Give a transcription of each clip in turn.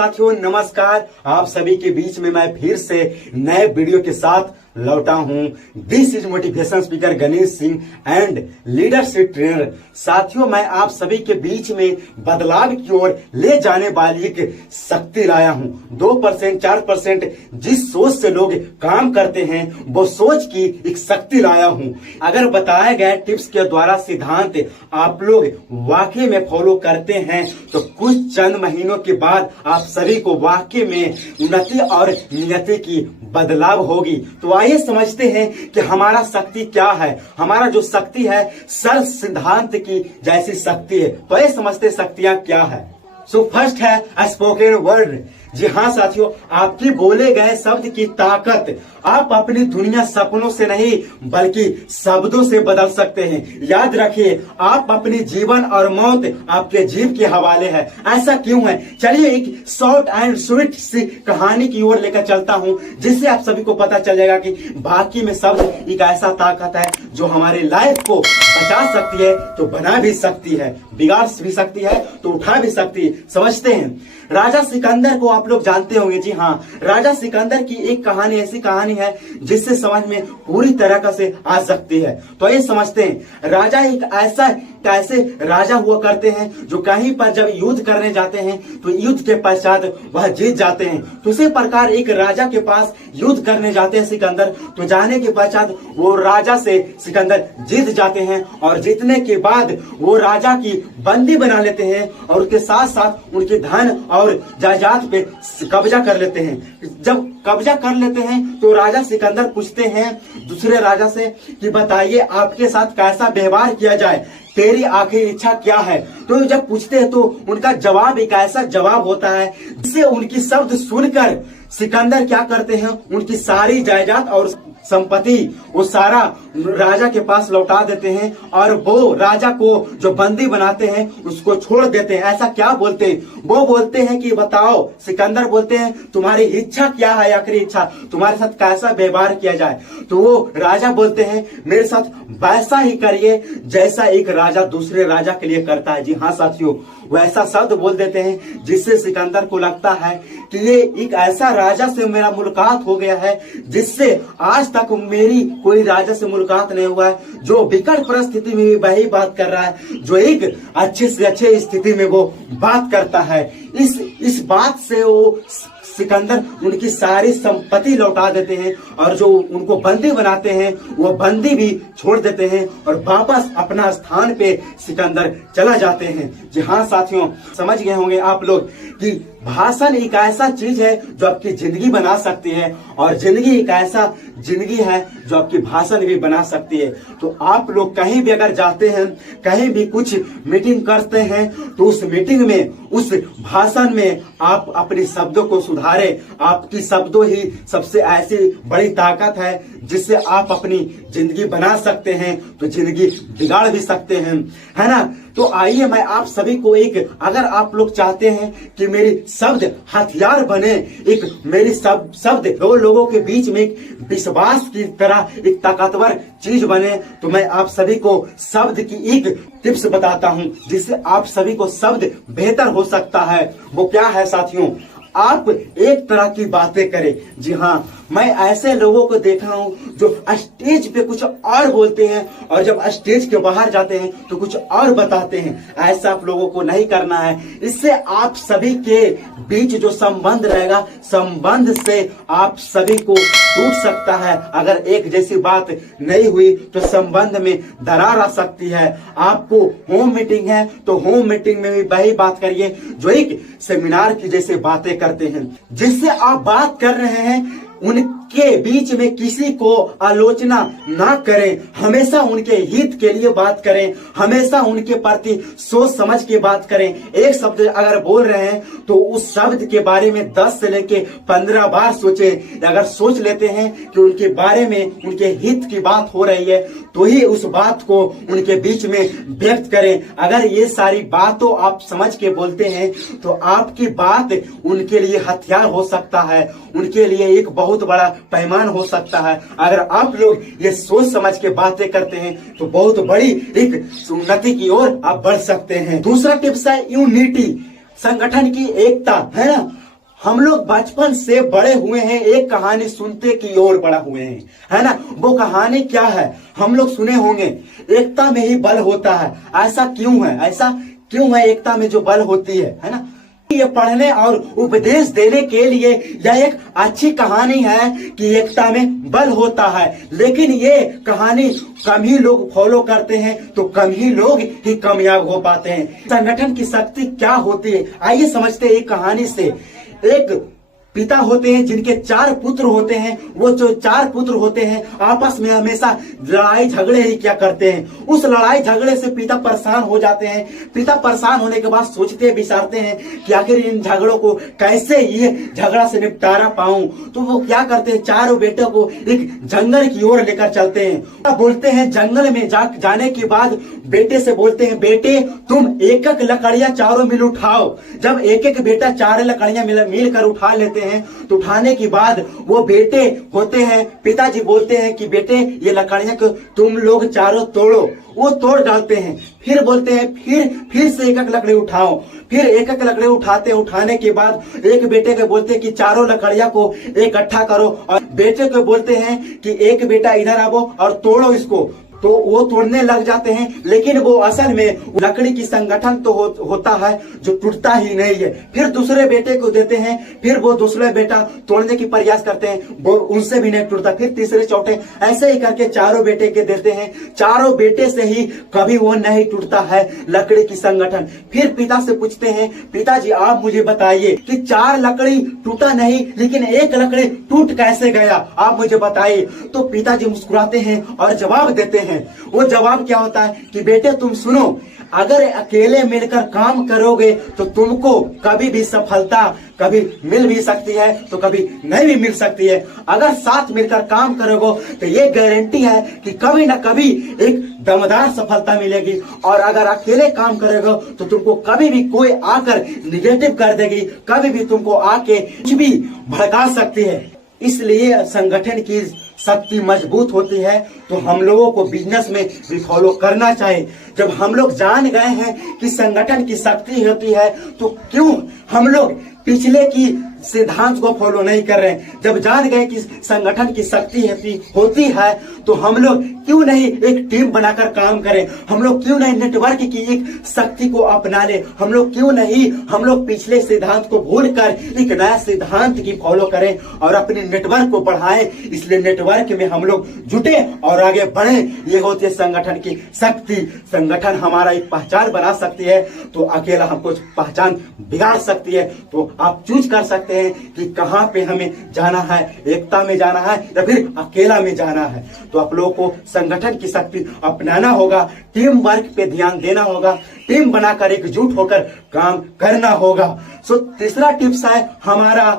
साथियों नमस्कार। आप सभी के बीच में मैं फिर से नए वीडियो के साथ लौटा हूं। This is motivation speaker Ganesh Singh and leadership trainer. साथियों मैं आप सभी के बीच में बदलाव की ओर ले जाने वाली एक शक्ति लाया हूं। 2% 4% जिस सोच से लोग काम करते हैं वो सोच की एक शक्ति लाया हूं। अगर बताए गए टिप्स के द्वारा सिद्धांत आप लोग वाकई में फॉलो करते हैं तो कुछ चंद महीनों के बाद आप सभी को वाकई में उन्नति और नियति की बदलाव होगी। तो आइए समझते हैं कि हमारा शक्ति क्या है। हमारा जो शक्ति है सर्व सिद्धांत की जैसी शक्ति है। तो आइए समझते शक्तियां क्या है। सो फर्स्ट है स्पोकन वर्ड। जी हाँ साथियों, आपकी बोले गए शब्द की ताकत आप अपनी दुनिया सपनों से नहीं बल्कि शब्दों से बदल सकते हैं। याद रखिए, आप अपनी जीवन और मौत आपके जीव के हवाले है। ऐसा क्यों है? चलिए एक शॉर्ट एंड स्वीट सी कहानी की ओर लेकर चलता हूं, जिससे आप सभी को पता चल जाएगा कि बाकी में शब्द एक ऐसा ताकत है जो हमारे लाइफ को बचा सकती है तो बना भी सकती है, बिगाड़ भी सकती है तो उठा भी सकती है। समझते हैं। राजा सिकंदर को आप लोग जानते होंगे। जी हाँ, राजा सिकंदर की एक कहानी ऐसी कहानी है जिससे समझ में पूरी तरह से आ सकती है। तो ये समझते हैं। राजा एक ऐसे राजा हुआ करते हैं जो कहीं पर जब युद्ध करने जाते हैं तो युद्ध के पश्चात वह जीत जाते हैं। तो उसी प्रकार एक राजा के पास युद्ध करने जाते हैं सिकंदर। तो जाने के पश्चात वो राजा से सिकंदर जीत जाते हैं और जीतने के बाद वो राजा की बंदी बना लेते हैं और उसके साथ साथ उनके धन और जायदाद पे कब्जा कर लेते हैं। जब कब्जा कर लेते हैं तो राजा सिकंदर पूछते हैं दूसरे राजा से कि बताइए आपके साथ कैसा व्यवहार किया जाए, तेरी आखिरी इच्छा क्या है। तो जब पूछते हैं तो उनका जवाब एक ऐसा जवाब होता है जिससे उनकी शब्द सुनकर सिकंदर क्या करते हैं, उनकी सारी जायदाद और संपत्ति वो सारा राजा के पास लौटा देते हैं और वो राजा को जो बंदी बनाते हैं उसको छोड़ देते हैं। ऐसा क्या बोलते हैं? वो बोलते हैं कि बताओ, सिकंदर बोलते हैं तुम्हारी इच्छा क्या है, आखिरी इच्छा, तुम्हारे साथ कैसा व्यवहार किया जाए। तो वो राजा बोलते हैं मेरे साथ वैसा ही करिए जैसा एक राजा दूसरे राजा के लिए करता है। जी हाँ साथियों, वैसा शब्द बोल देते हैं जिससे सिकंदर को लगता है कि ये एक ऐसा राजा से मेरा मुलाकात हो गया है जिससे आज तक मेरी कोई राजा से मुलाकात नहीं हुआ है, जो विकट परिस्थिति में भी वही बात कर रहा है, जो एक अच्छे से अच्छे स्थिति में वो बात करता है। इस बात से वो सिकंदर उनकी सारी संपत्ति लौटा देते हैं और जो उनको बंदी बनाते हैं वो बंदी भी छोड़ देते हैं और वापस अपना स्थान पे सिकंदर चला जाते हैं। जी हाँ साथियों, समझ गए होंगे आप लोग कि भाषण एक ऐसा चीज है जो आपकी जिंदगी बना सकती है और जिंदगी एक ऐसा जिंदगी है जो आपकी भाषण भी बना सकती है। तो आप लोग कहीं भी अगर जाते हैं, कहीं भी कुछ मीटिंग करते हैं तो उस मीटिंग में, उस भाषण में आप अपने शब्दों को सुधारें। आपकी शब्दों ही सबसे ऐसी बड़ी ताकत है जिससे आप अपनी जिंदगी बना सकते हैं तो जिंदगी बिगाड़ भी सकते हैं, है ना। तो आइए मैं आप सभी को एक, अगर आप लोग चाहते हैं कि मेरी शब्द हथियार बने, एक मेरी शब्द दो लोगों के बीच में एक विश्वास की तरह एक ताकतवर चीज बने, तो मैं आप सभी को शब्द की एक टिप्स बताता हूं जिससे आप सभी को शब्द बेहतर हो सकता है। वो क्या है साथियों? आप एक तरह की बातें करें। जी हाँ, मैं ऐसे लोगों को देखा हूं जो स्टेज पे कुछ और बोलते हैं और जब स्टेज के बाहर जाते हैं तो कुछ और बताते हैं। ऐसा आप लोगों को नहीं करना है। इससे आप सभी के बीच जो संबंध रहेगा, संबंध से आप सभी को टूट सकता है। अगर एक जैसी बात नहीं हुई तो संबंध में दरार आ सकती है। आपको होम मीटिंग है तो होम मीटिंग में भी वही बात करिए जो एक सेमिनार की जैसे बातें करते हैं। जिससे आप बात कर रहे हैं उनके बीच में किसी को आलोचना ना करें, हमेशा उनके हित के लिए बात करें, हमेशा उनके प्रति सोच समझ के बात करें। एक शब्द अगर बोल रहे हैं तो उस शब्द के बारे में 10 से लेके 15 बार सोचें। अगर सोच लेते हैं कि उनके बारे में, उनके हित की बात हो रही है तो ही उस बात को उनके बीच में व्यक्त करें। अगर ये सारी बातों आप समझ के बोलते हैं तो आपकी बात उनके लिए हथियार हो सकता है, उनके लिए एक बहुत बड़ा पैमान हो सकता है। अगर आप लोग ये सोच समझ के बातें करते हैं तो बहुत बड़ी एक उन्नति की ओर आप बढ़ सकते हैं। दूसरा टिप्स है यूनिटी, संगठन की एकता, है ना। हम लोग बचपन से बड़े हुए हैं एक कहानी सुनते की ओर बड़ा हुए हैं, है ना। वो कहानी क्या है हम लोग सुने होंगे, एकता में ही बल होता है। ऐसा क्यों है, ऐसा क्यों है एकता में जो बल होती है ना। ये पढ़ने और उपदेश देने के लिए यह एक अच्छी कहानी है कि एकता में बल होता है, लेकिन ये कहानी कम ही लोग फॉलो करते हैं तो कम ही लोग ही कामयाब हो पाते हैं। संगठन की शक्ति क्या होती है, आइए समझते हैं एक कहानी से। एक पिता होते हैं जिनके 4 पुत्र होते हैं। वो जो 4 पुत्र होते हैं आपस में हमेशा लड़ाई झगड़े ही क्या करते हैं। उस लड़ाई झगड़े से पिता परेशान हो जाते हैं। पिता परेशान होने के बाद सोचते विचारते हैं कि आखिर इन झगड़ों को कैसे ये झगड़ा से निपटारा पाऊं। तो वो क्या करते हैं, चारों बेटों को एक जंगल की ओर लेकर चलते हैं। बोलते हैं जंगल में जाने के बाद बेटे से बोलते हैं, बेटे तुम एक एक लकड़ियां चारों मिल उठाओ। जब एक एक बेटा 4 लकड़ियां मिलकर उठा लेते हैं तो उठाने के बाद वो बेटे होते हैं, पिताजी बोलते हैं कि बेटे ये लकड़ियां को तुम लोग चारों तोड़ो। वो तोड़ डालते हैं। फिर बोलते हैं फिर से एक एक लकड़ी उठाओ। फिर एक एक लकड़ी उठाने के बाद एक बेटे को बोलते हैं कि चारों लकड़ियां को इकट्ठा करो, और बेटे को बोलते हैं कि एक बेटा इधर आओ और तोड़ो इसको। तो वो तोड़ने लग जाते हैं, लेकिन वो असल में लकड़ी की संगठन तो होता है जो टूटता ही नहीं है। फिर दूसरे बेटे को देते हैं, फिर वो दूसरे बेटा तोड़ने की प्रयास करते हैं, वो उनसे भी नहीं टूटता। फिर तीसरे चौथे ऐसे ही करके चारों बेटे के देते हैं। चारों बेटे से ही कभी वो नहीं टूटता है लकड़ी की संगठन। फिर पिता से पूछते हैं, पिताजी आप मुझे बताइए कि 4 लकड़ी टूटा नहीं लेकिन एक लकड़ी टूट कैसे गया, आप मुझे बताइए। तो पिताजी मुस्कुराते हैं और जवाब देते हैं। वो जवाब क्या होता है कि बेटे तुम सुनो, अगर अकेले मिलकर काम करोगे तो तुमको कभी भी सफलता कभी मिल भी सकती है तो कभी नहीं भी मिल सकती है। अगर साथ मिलकर काम करोगे तो ये गारंटी है कि कभी ना कभी एक दमदार सफलता मिलेगी। और अगर अकेले काम करोगे तो तुमको कभी भी कोई आकर निगेटिव कर देगी, कभी भी तुमको आके कुछ भी भड़का सकती है। इसलिए संगठन की शक्ति मजबूत होती है तो हम लोगों को बिजनेस में भी फॉलो करना चाहिए। जब हम लोग जान गए हैं कि संगठन की शक्ति होती है तो क्यों हम लोग पिछले की सिद्धांत को फॉलो नहीं कर रहे हैं। जब जान गए कि संगठन की शक्ति होती है तो हम लोग क्यों नहीं एक टीम बनाकर काम करें। हम लोग क्यों नहीं नेटवर्क की एक शक्ति को अपना ले। हम लोग क्यों नहीं हम लोग पिछले सिद्धांत को भूलकर एक नया सिद्धांत की फॉलो करें और अपने नेटवर्क को बढ़ाएं। इसलिए नेटवर्क में हम लोग जुटे और आगे बढ़े। ये होती है संगठन की शक्ति। संगठन हमारा एक पहचान बना सकती है तो अकेला हमको पहचान बिगाड़ सकती है। तो आप चूज कर सकते हैं कि कहां पे हमें जाना है, एकता में जाना है या फिर अकेला में जाना है। तो आप लोगों को संगठन की शक्ति अपनाना होगा, टीम वर्क पे ध्यान देना होगा, टीम बनाकर एकजुट होकर काम करना होगा। सो तीसरा टिप्स है हमारा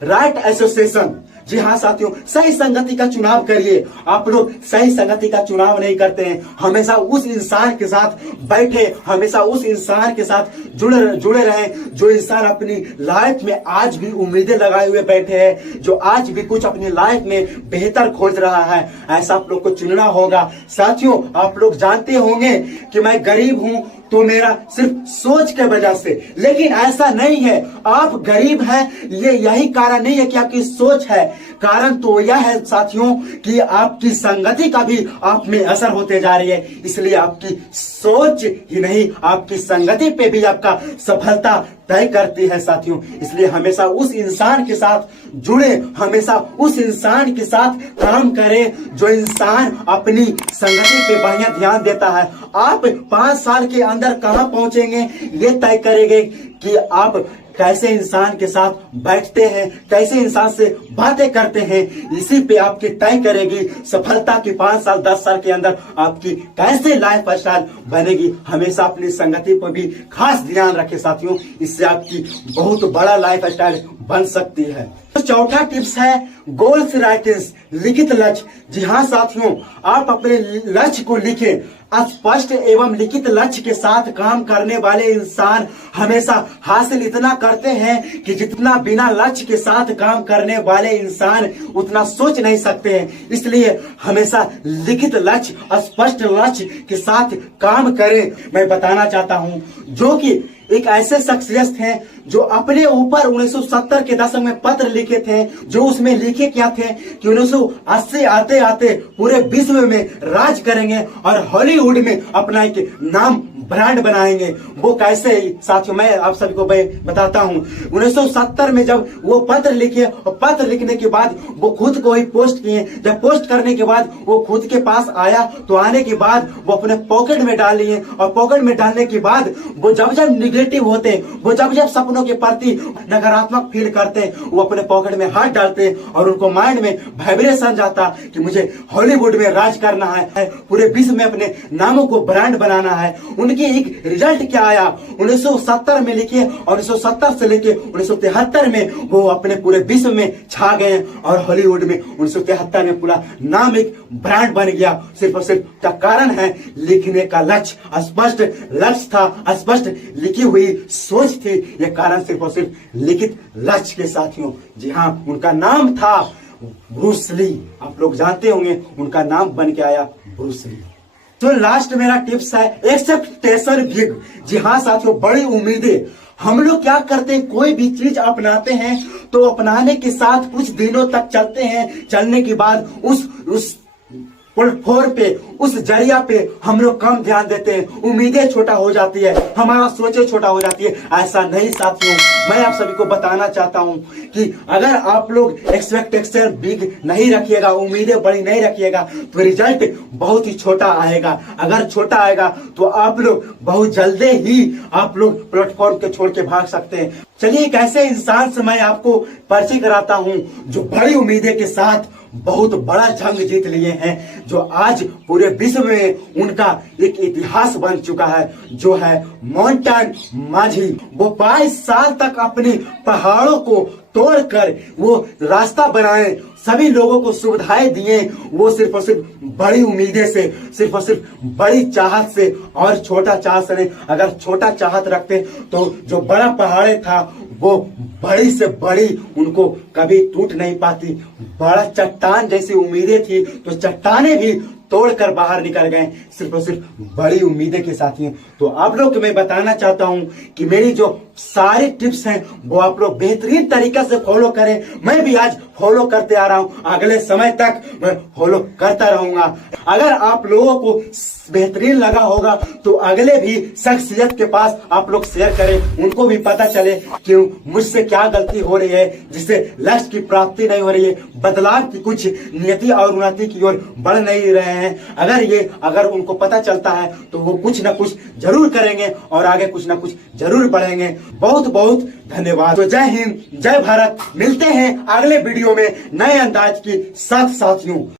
राइट एसोसिएशन। जी हाँ साथियों, सही संगति का चुनाव करिए। आप लोग सही संगति का चुनाव नहीं करते हैं। हमेशा उस इंसान के साथ बैठे, हमेशा उस इंसान के साथ जुड़े रहें जो इंसान अपनी लाइफ में आज भी उम्मीदें लगाए हुए बैठे हैं, जो आज भी कुछ अपनी लाइफ में बेहतर खोज रहा है। ऐसा आप लोग को चुनना होगा। साथियों आप लोग जानते होंगे कि मैं गरीब हूं तो मेरा सिर्फ सोच के वजह से, लेकिन ऐसा नहीं है। आप गरीब हैं ये यही कारण नहीं है कि आपकी सोच है, कारण तो यह है साथियों कि आपकी संगति का भी आप में असर होते जा रही है। इसलिए आपकी सोच ही नहीं आपकी संगति पे भी आपका सफलता तय करती है साथियों। इसलिए हमेशा उस इंसान के साथ जुड़े, हमेशा उस इंसान के साथ काम करें जो इंसान अपनी संगति पे बढ़िया ध्यान देता है। आप 5 साल के अंदर कहां पहुंचेंगे ये तय करेंगे कि आप कैसे इंसान के साथ बैठते हैं, कैसे इंसान से बातें करते हैं। इसी पे आपकी तय करेगी सफलता की 5 साल 10 साल के अंदर आपकी कैसे लाइफ स्टाइल बनेगी। हमेशा अपनी संगति पर भी खास ध्यान रखें साथियों, इससे आपकी बहुत बड़ा लाइफ स्टाइल बन सकती है। तो चौथा टिप्स है गोल्स राइटिंग, लिखित लक्ष्य। जी हाँ साथियों, आप अपने लक्ष्य को लिखें। स्पष्ट एवं लिखित लक्ष्य के साथ काम करने वाले इंसान हमेशा हासिल इतना करते हैं कि जितना बिना लक्ष्य के साथ काम करने वाले इंसान उतना सोच नहीं सकते हैं। इसलिए हमेशा लिखित लक्ष्य, स्पष्ट लक्ष्य के साथ काम करें। मैं बताना चाहता हूं जो कि एक ऐसे शख्सियत हैं जो अपने ऊपर 1970 के दशक में पत्र लिखे थे, जो उसमें लिखे क्या थे कि 1980 आते आते पूरे विश्व में राज करेंगे और हॉलीवुड में अपना एक नाम ब्रांड बनाएंगे। वो कैसे ही साथियों मैं आप सभी को बताता हूँ। 1970 में जब वो पत्र लिखे और पत्र लिखने के बाद वो खुद को ही पोस्ट किए। जब पोस्ट करने के बाद वो खुद के पास आया तो आने के बाद वो अपने पॉकेट में डाल लिए और पॉकेट में डालने के बाद वो जब जब निगेटिव होते, वो जब जब सपनों के प्रति नकारात्मक फील करते, वो अपने पॉकेट में हाथ डालते और उनको माइंड में वाइब्रेशन जाता कि मुझे हॉलीवुड में राज करना है, पूरे विश्व में अपने नामों को ब्रांड बनाना है। उनकी एक रिजल्ट क्या आया 1970 में लिखे और 1970 से लेके 1973 में वो अपने पूरे विश्व में छा गए और हॉलीवुड में 1973 में पूरा नाम एक ब्रांड बन गया। सिर्फ और सिर्फ का कारण है लिखने का लक्ष्य, स्पष्ट लक्ष्य था, स्पष्ट लिखी हुई सोच थी। ये कारण सिर्फ और सिर्फ लिखित लक्ष्य के साथियों। जी हाँ, उनका नाम था ब्रूस ली। आप लोग जानते होंगे उनका नाम बन के आया ब्रूस ली। तो लास्ट मेरा टिप्स है एक्सेप्टेशन बिग। जी हाँ साथियों, बड़ी उम्मीदें। हम लोग क्या करते हैं, कोई भी चीज अपनाते हैं तो अपनाने के साथ कुछ दिनों तक चलते हैं, चलने के बाद उस प्लेटफॉर्म पे, उस जरिया पे हम लोग कम ध्यान देते हैं, उम्मीदें छोटा हो जाती है, हमारा सोचे छोटा हो जाती है। ऐसा नहीं साथियों, मैं आप सभी को बताना चाहता हूं कि अगर आप लोग एक्सपेक्टेशन बिग नहीं रखिएगा, उम्मीदें बड़ी नहीं रखिएगा तो रिजल्ट बहुत ही छोटा आएगा। अगर छोटा आएगा तो आप लोग बहुत जल्दी ही आप लोग प्लेटफॉर्म के छोड़ के भाग सकते हैं। चलिए एक ऐसे इंसान से मैं आपको परिचय कराता हूं जो बड़ी उम्मीदें के साथ बहुत बड़ा जंग जीत लिए हैं, जो आज पूरे विश्व में उनका एक इतिहास बन चुका है, जो है मोंटन माझी। वो 22 साल तक अपनी पहाड़ों को तोड़कर वो रास्ता बनाए, सभी लोगों को सुविधाएं दिए। वो सिर्फ और सिर्फ बड़ी उम्मीदें से, सिर्फ और सिर्फ बड़ी चाहत से और छोटा चाहत से नहीं। अगर छोटा चाहत रखते तो जो बड़ा पहाड़ था वो बड़ी से बड़ी उनको कभी टूट नहीं पाती। बड़ा चट्टान जैसी उम्मीदें थी तो चट्टाने भी तोड़कर बाहर निकल गए, सिर्फ और सिर्फ बड़ी उम्मीदें के साथ ही। तो आप लोग को मैं बताना चाहता हूं कि मेरी जो सारी टिप्स हैं वो आप लोग बेहतरीन तरीके से फॉलो करें। मैं भी आज फॉलो करते आ रहा हूं, अगले समय तक मैं फॉलो करता रहूंगा। अगर आप लोगों को बेहतरीन लगा होगा तो अगले भी शख्सियत के पास आप लोग शेयर करें, उनको भी पता चले कि मुझसे क्या गलती हो रही है जिससे लक्ष्य की प्राप्ति नहीं हो रही है, बदलाव की कुछ नियति और उन्नति की ओर बढ़ नहीं रहे हैं। अगर उनको पता चलता है तो वो कुछ ना कुछ जरूर करेंगे और आगे कुछ ना कुछ जरूर बढ़ेंगे। बहुत बहुत धन्यवाद। तो जय हिंद, जय भारत। मिलते हैं अगले वीडियो में नए अंदाज के साथ साथियों।